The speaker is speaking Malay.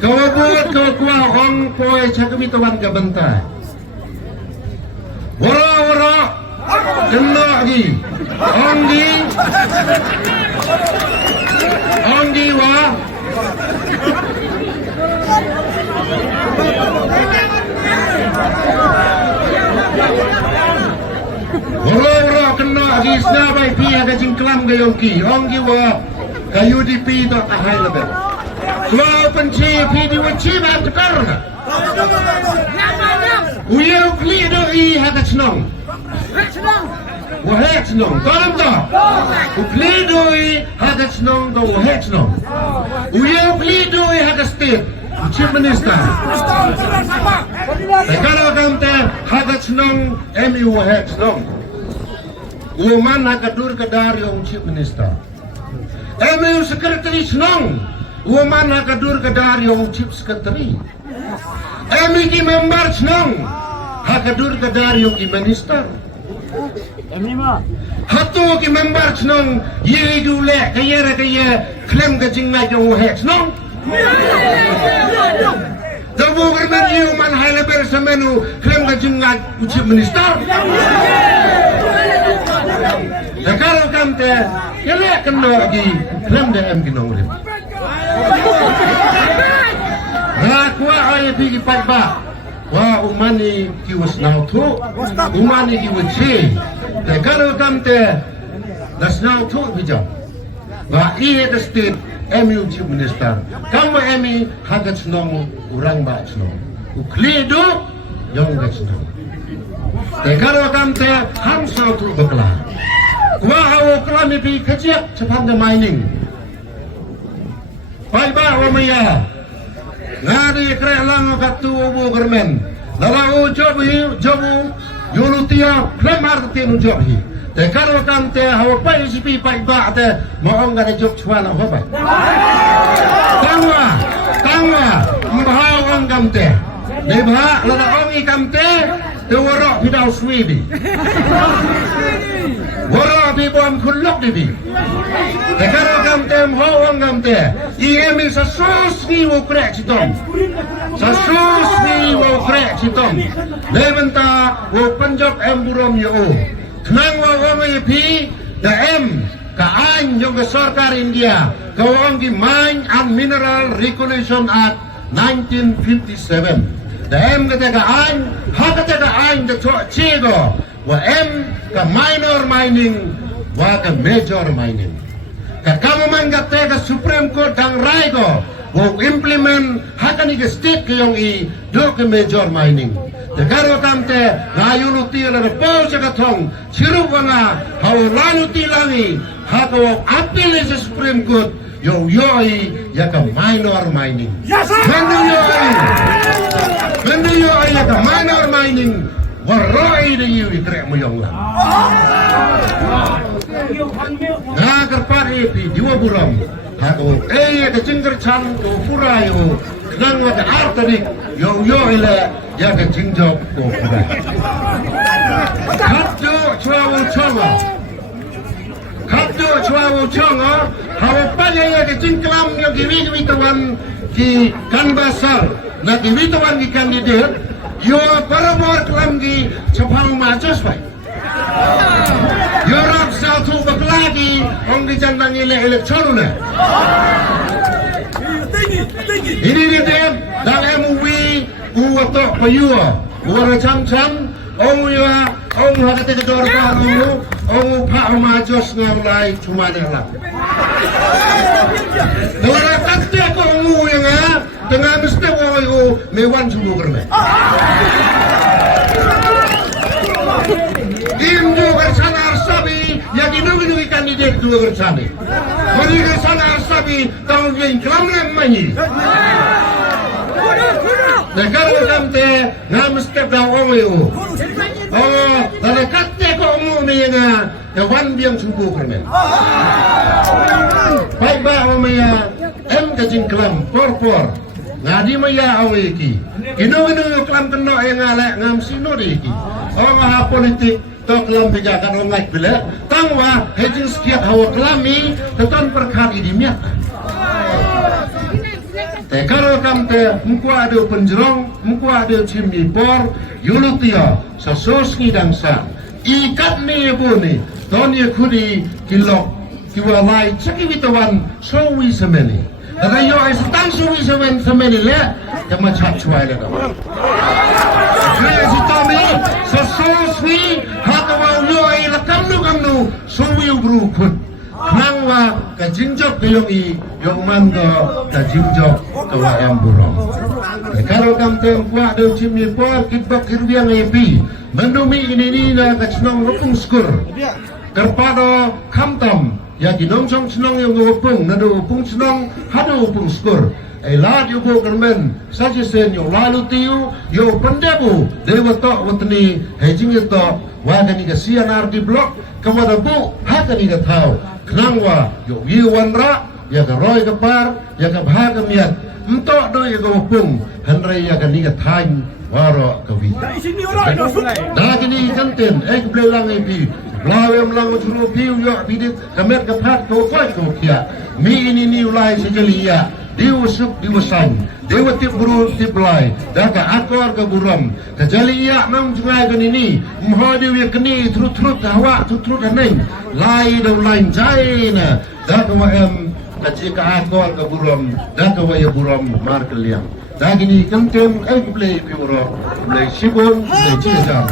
kau buat kau kuah orang poi cakap itu wan kebentar. Wara kena lagi. Onggi wah. Wara kena lagi senabai pi ada jingklam gayongki. Onggi wah kayu di pi tak ahai lebih. Kalau penci pi di wajib nak tekar. Uyau kli doi hakat senang. Wahai senang, tahu tak? Ukli doi hakat senang, dah wahai senang. Uyau kli doi hakat state, chief minister. Kalau kamu teh hakat senang, MU wahai senang. Uman hakat dur kedar yang chief minister. MU secretary senang. Uman hakat dur kedar yang chief secretary. MU ki member senang. Hakat dur kedar yang minister. Hatu ki member senang. Ye dule kaya klaim ke jingai yang wahai senang. Dabu kerana ye uman hai lebar semenu klaim ke jingai chief minister. Kalau kamu teh, kena kena lagi klaim DM kena urip. Rakwa ayah pergi pagi. Wah umani kiwas now tu, umani kiwas si. Kalau kamu teh, das now tu bijak. Wah ia the state MU chief minister. Kamu MU hagat senang orang bak senang. Ukli do yang hagat senang. Kalau kamu teh hamsa tu berkelah. Wah awak kelami pi kecil cepat the mining. Paiba wamaya. Ngari kerelang katu ubu germen. Dalam jobu yulutia klemar tenu jobi. Te kalau kamte awak pai sipi paiba te mau ngare job cuan apa? Tangwa mahau orang kamte. Lebah lada orang kamte te warok pidau Sweden. Wara bi bom kulok dibi. Kalau kamu tem hawang kamu te, IMI sasus ni wo krek sitom. Sasus ni wo krek sitom. Leventa wo Punjab emburom yo. Tenang wo orang pi, the M ka an yung sarkar India, ka wong ki Mine and Mineral Regulation Act 1957. The M ka an, ha ka an the chego. Wa M ka minor mining, wa ka major mining. Kamu mengatakan ke Supreme Court dan Raigo, mau implement hakani ke state ke yang do ke major mining. Kalau kamu teh ngayu nuti ada pau sekatong, sirup wana, hau lalu tilangi, hau apel ke Supreme Court, yo ya ke minor mining. Mendu yoi ya ke minor mining, warai de yui krek moyong lah. Nah kerpat epi dua buram, aku ke cingger chan ke furayo, nang wajah arterik, yo ile ya ke cingjok ke furay. Kadjo cuawu chonga, hawa paya ya ke cingklam yo kiwi tawan ki kanbasar, na kiwi tawan ki kandidat, yo parabor klam ki cepang macos bay. Yorap satu berkeladi, orang di jandang elektron le. Ini dia dan MUI uatok payua, uara cam-cam, orang hadat kedor baru, orang pak majos ngamlai cuma dia lah. Orang kata kau yang dengan mesti orang mewan semua kerana. Indo bersama Arsabi yang dinugui kandidat dua bersama. Mereka bersama Arsabi tahun yang kelam mani. Negara kamu teh ngam step dah orang itu. Oh, dalam kata kau umum ni yang wan biang sumpu kerana. Baik bah omaya kajing kelam por. Ngadi maya aweki. Ino kelam kena yang ngalak ngam sino deki. Orang politik tok kelam pijakan orang naik bila tangwa hejing setiap hawa kelami keton perkara ini miak. Te kalau kamte mungku ada penjerong, mungku ada cimi por, yulutia sasos ni dangsa. Ikat ni pun ni, Tony kudi kilok kiwalai cakiwitawan sawi semeni. Tapi yo ai setang sawi semeni le, kama chat cuai le kawan. Kaya si Tommy sasos ni hakawa yo ai lakam nu sawi berukut. Nangwa ka jingjok kayong yung mando ka jingjok kawa yang burong. Kalau kamte buat do cimi por kibak kirbiang epi mendumi ini na ka chnong rupung skur. Kerpado kamtam ya ginomsong chnong yung rupung nado upung chnong hado upung skur. Lad yung po kermen saja sen yung lalu tiu yung pendebu dewa tok watni hejing ito wagani ka sianar di blok kawada bu hakani ka tau. Kenangwa yo wiwanra ya ka roy ka par ya ka bhaga miat entok do ya ka pung hanrai ya ka ni ka thain waro ka wi da kini kanten ek blelang epi lawem lang churu piu yo bidit kamet ka phat ko ko kia mi ini ni ulai sejelia diusuk diusan dewa tip buru tip lai daga akor ke buram kejali ia nang jungai kan ini mho dewi keni trut hawa trut neng lai dan lain jaina daga wa em kaji ka akor ke buram daga wa ya buram mar keliang daga ni kentem play piuro play sibon play cisa